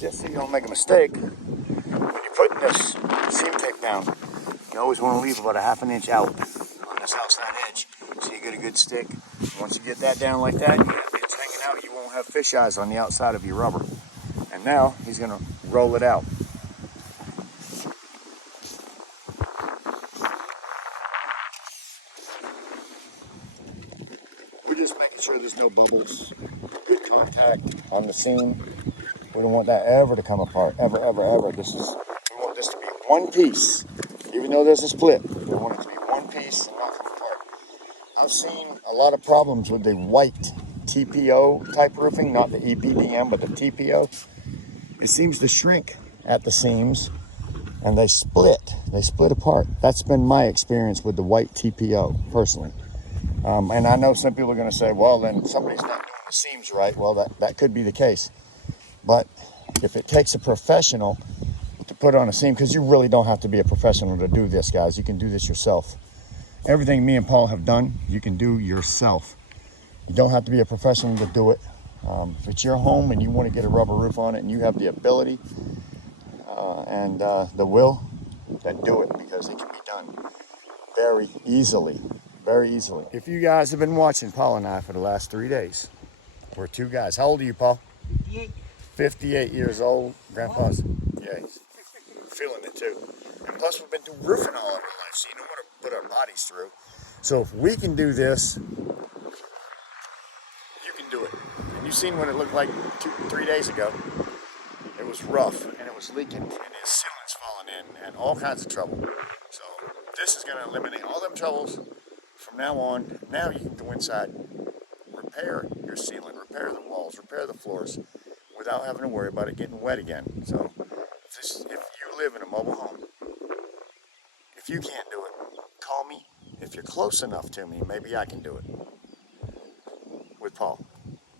just so you don't make a mistake, when you're putting this seam tape down, you always want to leave about a ½ inch out on this outside edge so you get a good stick. Once you get that down like that, you have bits hanging out, you won't have fish eyes on the outside of your rubber. And now he's going to roll it out. We're just making sure there's no bubbles, good contact on the seam. We don't want that ever to come apart, ever, ever, ever. We want this to be one piece. Even though there's a split, we want it to be one piece and not come apart. I've seen a lot of problems with the white TPO type roofing, not the EPDM, but the TPO. It seems to shrink at the seams and they split apart. That's been my experience with the white TPO personally. And I know some people are going to say, well, then somebody's not doing the seams right. Well, that could be the case. But if it takes a professional to put on a seam, because you really don't have to be a professional to do this, guys. You can do this yourself. Everything me and Paul have done, you can do yourself. You don't have to be a professional to do it. If it's your home and you want to get a rubber roof on it and you have the ability and the will, then do it, because it can be done very easily. Very easily. If you guys have been watching Paul and I for the last 3 days, we're two guys. How old are you, Paul? 58. 58 years old. Grandpa's, yeah, he's feeling it too. And plus we've been through roofing all of our life, so you know what to put our bodies through. So if we can do this, you can do it. And you've seen what it looked like 3 days ago. It was rough, and it was leaking, and his ceiling's falling in, and all kinds of trouble. So this is going to eliminate all them troubles. From now on, now you can go inside, repair your ceiling, repair the walls, repair the floors without having to worry about it getting wet again. So if you live in a mobile home, if you can't do it, call me. If you're close enough to me, maybe I can do it with Paul.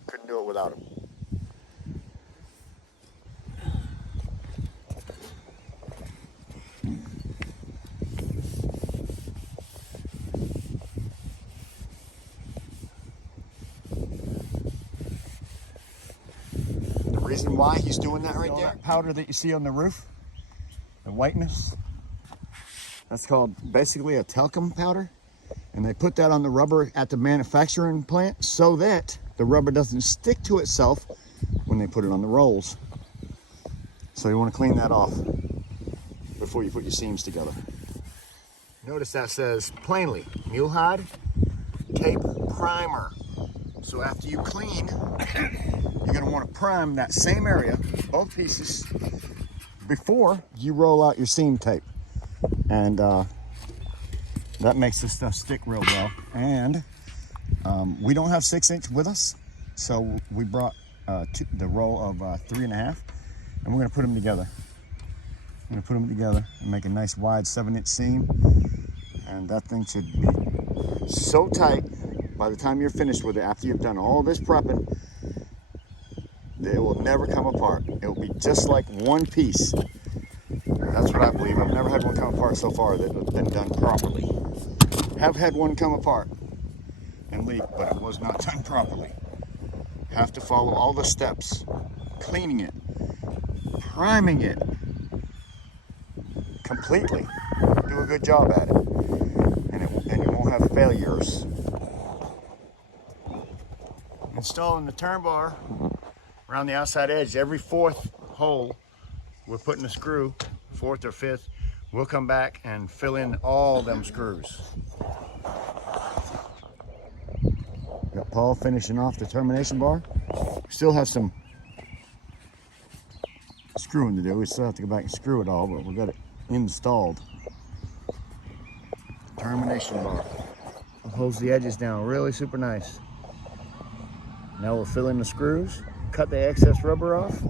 Couldn't do it without him. Reason why he's doing that right there, that powder that you see on the roof, the whiteness, that's called basically a talcum powder, and they put that on the rubber at the manufacturing plant so that the rubber doesn't stick to itself when they put it on the rolls. So you want to clean that off before you put your seams together. Notice that says plainly mule hide tape primer. So after you clean, you're going to want to prime that same area, both pieces, before you roll out your seam tape. And that makes this stuff stick real well. And we don't have 6-inch with us, so we brought the roll of 3.5, and we're going to put them together. I'm going to put them together and make a nice wide 7-inch seam. And that thing should be so tight by the time you're finished with it, after you've done all this prepping, it will never come apart. It will be just like one piece. That's what I believe. I've never had one come apart so far that has been done properly. Have had one come apart and leak, but it was not done properly. Have to follow all the steps. Cleaning it, priming it completely. Do a good job at it. And you won't have failures. Installing the turn bar around the outside edge. Every 4th hole we're putting a screw, 4th or 5th, we'll come back and fill in all them screws. Got Paul finishing off the termination bar. We still have some screwing to do. We still have to go back and screw it all, but we got it installed. Termination bar. It holds the edges down really super nice. Now we'll fill in the screws, cut the excess rubber off.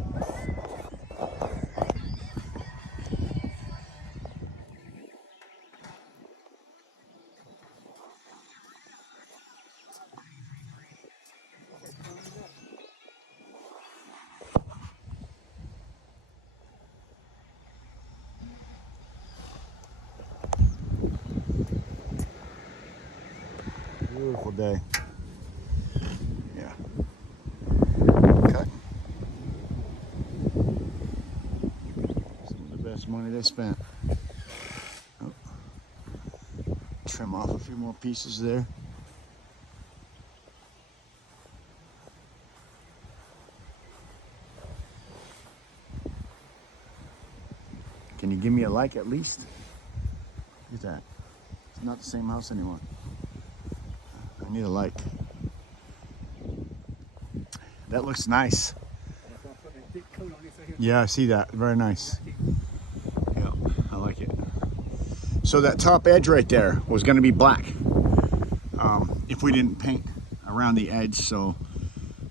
Beautiful day. Yeah. Cut. money they spent. Oh. Trim off a few more pieces there. Can you give me a like at least? Look at that. It's not the same house anymore. I need a like. That looks nice. Yeah, I see that. Very nice. Yeah, I like it. So that top edge right there was going to be black if we didn't paint around the edge. So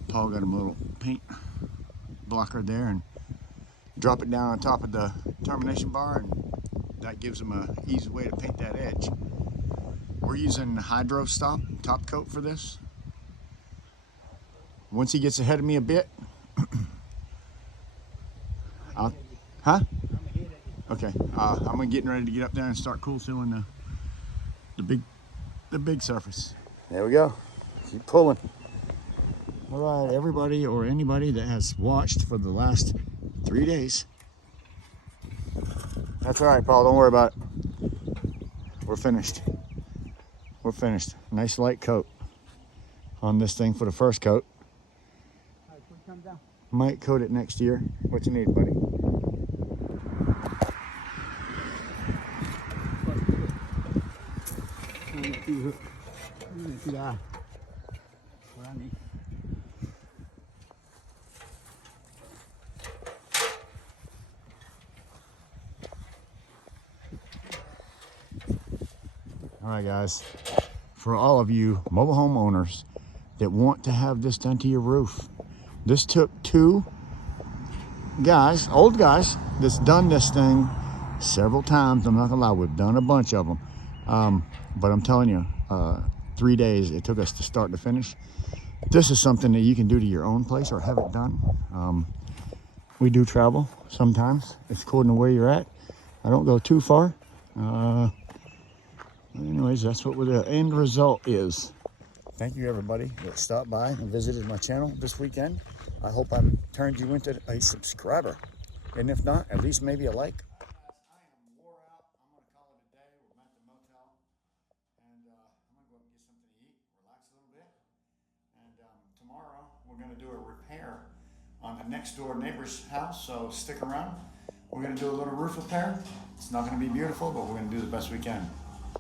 Paul got him a little paint blocker there and drop it down on top of the termination bar, and that gives him an easy way to paint that edge. We're using Hydro Stop top coat for this. Once he gets ahead of me a bit, huh? Okay, I'm getting ready to get up there and start Kool sealing the big surface. There we go. Keep pulling. All right, everybody or anybody that has watched for the last 3 days. That's all right, Paul. Don't worry about it. We're finished. We're finished. Nice light coat on this thing for the first coat. Might coat it next year. What you need, buddy? All right, guys. For all of you mobile home owners that want to have this done to your roof, this took 2 guys, old guys, that's done this thing several times. I'm not gonna lie, we've done a bunch of them. But I'm telling you, 3 days it took us to start to finish. This is something that you can do to your own place or have it done. We do travel sometimes. It's according to where you're at. I don't go too far. Anyways, that's what the end result is. Thank you, everybody that stopped by and visited my channel this weekend. I hope I've turned you into a subscriber. And if not, at least maybe a like. I am wore out. I'm going to call it a day. We're at the motel. And I'm going to go up and get something to eat, relax a little bit. And tomorrow, we're going to do a repair on the next door neighbor's house. So stick around. We're going to do a little roof repair. It's not going to be beautiful, but we're going to do the best we can.